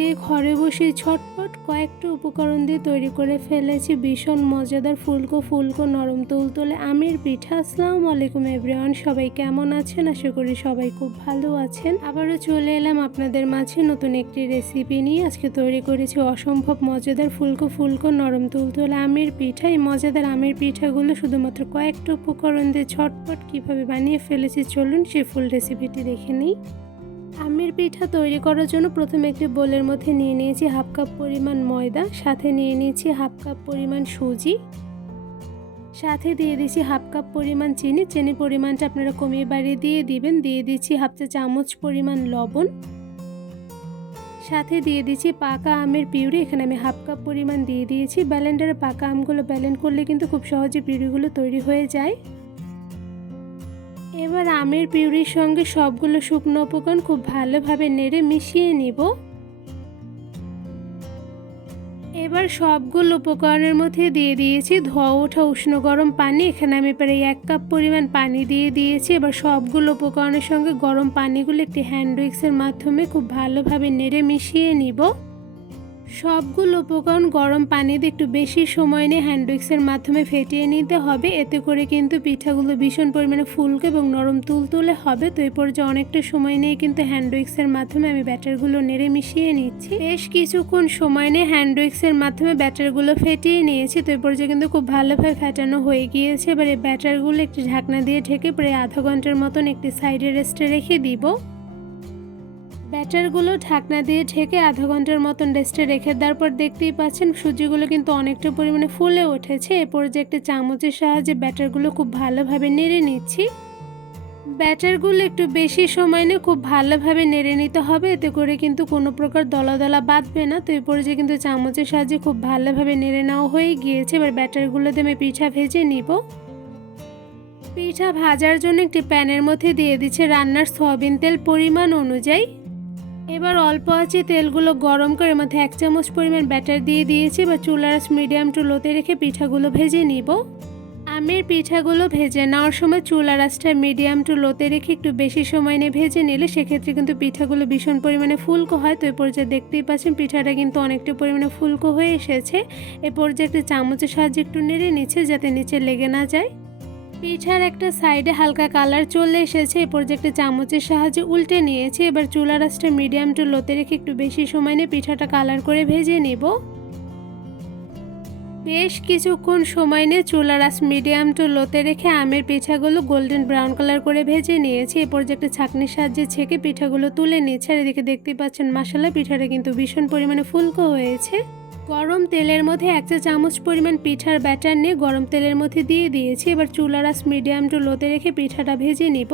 দিয়ে ঘরে বসে ঝটপট কয়েকটা উপকরণ দিয়ে তৈরি করে ফেলেছি ভীষণ মজাদার ফুলকো নরম তুলতুলে আমের পিঠা। আসসালামু আলাইকুম এভরিওয়ান, সবাই কেমন আছেন? আশা করি সবাই খুব ভালো আছেন। আবারও চলে এলাম আপনাদের মাঝে নতুন একটি রেসিপি নিয়ে। আজকে তৈরি করেছি অসম্ভব মজাদার ফুলকো নরম তুলতুলে আমের পিঠা। এই মজাদার আমের পিঠাগুলো শুধুমাত্র কয়েকটা উপকরণ দিয়ে ঝটপট কিভাবে বানিয়ে ফেলেছি, চলুন সেই ফুল রেসিপিটি দেখে নিই। আমের পিঠা তৈরি করার জন্য প্রথমে একটি বোলের মধ্যে নিয়ে নিয়েছি হাফ কাপ পরিমাণ ময়দা, সাথে নিয়ে নিয়েছি হাফ কাপ পরিমাণ সুজি, সাথে দিয়ে দিচ্ছি হাফ কাপ পরিমাণ চিনি। চিনি পরিমাণটা আপনারা কমিয়ে বাড়িয়ে দিয়ে দিবেন। দিয়ে দিচ্ছি হাফ চা চামচ পরিমাণ লবণ, সাথে দিয়ে দিচ্ছি পাকা আমের পিউরি। এখানে আমি হাফ কাপ পরিমাণ দিয়ে দিয়েছি। ব্লেন্ডারে পাকা আমগুলো ব্লেন্ড করলে কিন্তু খুব সহজে পিউরিগুলো তৈরি হয়ে যায়। এবার আমের পিউরির সঙ্গে সবগুলো শুকনো উপকরণ খুব ভালোভাবে নেড়ে মিশিয়ে নিব। এবার সবগুলো উপকরণের মধ্যে দিয়ে দিয়েছি ধোয়া ওঠা উষ্ণ গরম পানি। এখানে আমি প্রায় 1 কাপ পরিমাণ পানি দিয়ে দিয়েছি। এবার সবগুলো উপকরণের সঙ্গে গরম পানিগুলো একটি হ্যান্ড উইক্সের মাধ্যমে খুব ভালোভাবে নেড়ে মিশিয়ে নিব। সবগুলো উপকরণ গরম পানি দিয়ে একটু বেশি সময় নিয়ে হ্যান্ড উইক্সের মাধ্যমে ফেটিয়ে নিতে হবে। এতে করে কিন্তু পিঠাগুলো ভীষণ পরিমাণে ফুলকো এবং নরম তুলতুলে হবে। তো এই পর্যায়ে অনেকটা সময় নিয়ে কিন্তু হ্যান্ড উইক্সের মাধ্যমে আমি ব্যাটারগুলো নেড়ে মিশিয়ে নিচ্ছি। বেশ কিছুক্ষণ সময় নিয়ে হ্যান্ড উইক্সের মাধ্যমে ব্যাটারগুলো ফেটিয়ে নিয়েছি। তো এই পর্যায়ে কিন্তু খুব ভালোভাবে ফেটানো হয়ে গিয়েছে। এবার এই ব্যাটারগুলো একটি ঢাকনা দিয়ে ঢেকে প্রায় আধা ঘন্টার মতন একটি সাইডে রেস্টে রেখে দিব। ব্যাটারগুলো ঢাকনা দিয়ে ঢেকে আধা ঘন্টার মতন রেস্টে রেখে দেওয়ার পর দেখতেই পাচ্ছেন সুজিগুলো কিন্তু অনেকটা পরিমাণে ফুলে উঠেছে। এরপর যে একটি চামচের সাহায্যে ব্যাটারগুলো খুব ভালোভাবে নেড়ে নিচ্ছি। ব্যাটারগুলো একটু বেশি সময় নিয়ে খুব ভালোভাবে নেড়ে নিতে হবে, এতে করে কিন্তু কোনো প্রকার দলা বাঁধবে না। তো এরপরে যে কিন্তু চামচের সাহায্যে খুব ভালোভাবে নেড়ে নেওয়া হয়ে গিয়েছে। এবার ব্যাটারগুলো দিয়ে আমি পিঠা ভেজে নিব। পিঠা ভাজার জন্য একটি প্যানের মধ্যে দিয়ে দিচ্ছে রান্নার সয়াবিন তেল পরিমাণ অনুযায়ী। এবার অল্প আঁচে তেলগুলো গরম করে মধ্যে 1 চামচ পরিমাণ ব্যাটার দিয়ে দিয়েছি। এবার চুলার আঁচ মিডিয়াম টু লোতে রেখে পিঠাগুলো ভেজে নিব। আমের পিঠাগুলো ভেজে নেওয়ার সময় চুলার আঁচটা মিডিয়াম টু লোতে রেখে একটু বেশি সময় নিয়ে ভেজে নিলে সেক্ষেত্রে কিন্তু পিঠাগুলো ভীষণ পরিমাণে ফুলকো হয়। তো এই পর্যায়ে দেখতেই পাচ্ছেন পিঠাটা কিন্তু অনেকটা পরিমাণে ফুলকো হয়ে এসেছে। এই পর্যায়ে একটা চামচের সাহায্যে একটু নেড়ে নিচ্ছে যাতে নিচে লেগে না যায়। পিঠার একটা সাইডে হালকা কালার চলে এসেছে। এই পর্যায়ে একটা চামচের সাহায্যে উল্টে নিয়েছি। এবার চুলার আঁচটা মিডিয়াম টু লোতে রেখে একটু বেশি সময় নিয়ে পিঠাটা কালার করে ভেজে নিব। বেশ কিছুক্ষণ সময় নিয়ে চুলার আঁচ মিডিয়াম টু লোতে রেখে আমের পিঠাগুলো গোল্ডেন ব্রাউন কালার করে ভেজে নিয়েছি। এই পর্যায়ে একটা ছাঁকনির সাহায্যে ছেঁকে পিঠাগুলো তুলে নিচ্ছে। আর এদিকে দেখতেই পাচ্ছেন মাশাআল্লাহ পিঠাটা কিন্তু ভীষণ পরিমাণে ফুলকো হয়েছে। গরম তেলের মধ্যে 1 চা চামচ পরিমাণ পিঠার ব্যাটার নিয়ে গরম তেলের মধ্যে দিয়ে দিয়েছি। এবার চুলার আঁচ মিডিয়াম টু লোতে রেখে পিঠাটা ভেজে নিব।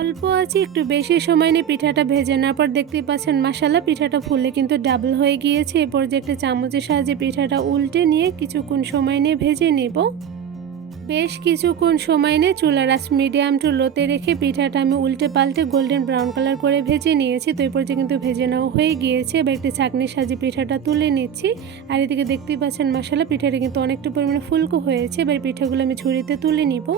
অল্প আছে একটু বেশি সময় নিয়ে পিঠাটা ভেজে নেওয়ার পর দেখতেই পাচ্ছেন মাশাআল্লাহ পিঠাটা ফুলে কিন্তু ডাবল হয়ে গিয়েছে। এরপর যে একটা চামচের সাহায্যে পিঠাটা উল্টে নিয়ে কিছুক্ষণ সময় নিয়ে ভেজে নিব। বেশ কিছুক্ষণ সময় নিয়ে চুলার আঁচ মিডিয়াম টু লোতে রেখে পিঠাটা আমি উল্টে পাল্টে গোল্ডেন ব্রাউন কালার করে ভেজে নিয়েছি। তো এই পর্যায়ে কিন্তু ভেজে নেওয়া হয়ে গিয়েছে। এবার একটি ছাঁকনির সাহায্যে পিঠাটা তুলে নিচ্ছি। আর এদিকে দেখতেই পাচ্ছেন মাশাআল্লাহ পিঠাটা কিন্তু অনেকটা পরিমাণে ফুলকো হয়েছে। এবার পিঠাগুলো আমি ঝুড়িতে তুলে নিব।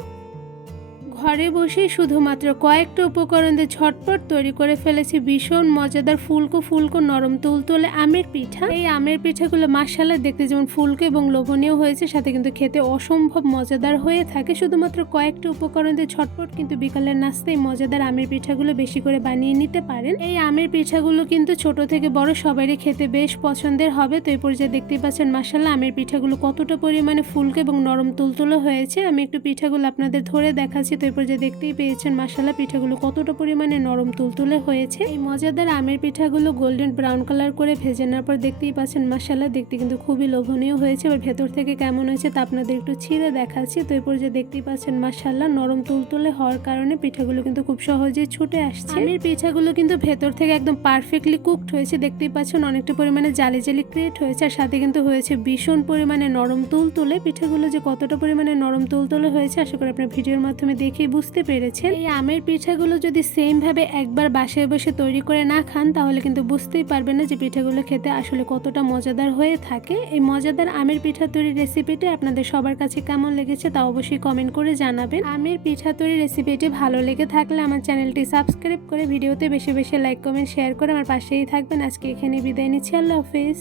ঘরে বসে শুধুমাত্র কয়েকটা উপকরণ দিয়ে ঝটপট তৈরি করে ফেলেছি ভীষণ মজাদার ফুলকো নরম তুলতুলে আমের পিঠা। এই আমের পিঠাগুলো মাশাআল্লাহ দেখতে যেমন ফুলকো এবং লোভনীয় হয়েছে, সাথে কিন্তু খেতে অসম্ভব মজাদার হয়ে থাকে। শুধুমাত্র কয়েকটা উপকরণ দিয়ে ঝটপট কিন্তু বিকালের নাস্তায় মজাদার আমের পিঠাগুলো বেশি করে বানিয়ে নিতে পারেন। এই আমের পিঠাগুলো কিন্তু ছোট থেকে বড় সবারই খেতে বেশ পছন্দের হবে। তো এই পর্যায়ে দেখতেই পাচ্ছেন মাশাআল্লাহ আমের পিঠাগুলো কতটা পরিমাণে ফুলকো এবং নরম তুলতুলে হয়েছে। আমি একটু পিঠাগুলো আপনাদের ধরে দেখাচ্ছি। তো এরপর যে দেখতেই পেয়েছেন মাশাআল্লাহ পিঠাগুলো কতটা পরিমাণে নরম তুলতুলে হয়েছে। এই মজাদার আমের পিঠাগুলো গোল্ডেন ব্রাউন কালার করে ভেজে নেওয়ার পর দেখতেই পাচ্ছেন মাশাআল্লাহ দেখতে কিন্তু খুবই লোভনীয় হয়েছে। এবার ভেতর থেকে কেমন হয়েছে তা আপনাদের একটু ছিঁড়ে দেখাচ্ছি। তো এরপর যে দেখতেই পাচ্ছেন মাশাআল্লাহ নরম তুলতুলে হওয়ার কারণে পিঠাগুলো কিন্তু খুব সহজেই ছুটে আসছে। আমের পিঠাগুলো কিন্তু ভেতর থেকে একদম পারফেক্টলি কুকড হয়েছে। দেখতেই পাচ্ছেন অনেকটা পরিমাণে জালি ক্রিয়েট হয়েছে, আর সাথে কিন্তু হয়েছে ভীষণ পরিমাণে নরম তুলতুলে। পিঠাগুলো যে কতটা পরিমাণে নরম তুলতুলে হয়েছে আশা করি আপনার ভিডিওর মাধ্যমে দেখে দেখে বুঝতে পেরেছেন। এই আমের পিঠাগুলো যদি সেমভাবে একবার বাসায় বসে তৈরি করে না খান তাহলে কিন্তু বুঝতেই পারবেন না যে পিঠাগুলো খেতে আসলে কতটা মজাদার হয়ে থাকে। এই মজাদার আমের পিঠা তৈরির রেসিপিটি আপনাদের সবার কাছে কেমন লেগেছে তা অবশ্যই কমেন্ট করে জানাবেন। আমের পিঠা তৈরির রেসিপিটি ভালো লেগে থাকলে আমার চ্যানেলটি সাবস্ক্রাইব করে ভিডিওতে বেশি বেশি লাইক কমেন্ট শেয়ার করে আমার পাশেই থাকবেন। আজকে এখানে বিদায় নিচ্ছি। আল্লাহ হাফেজ।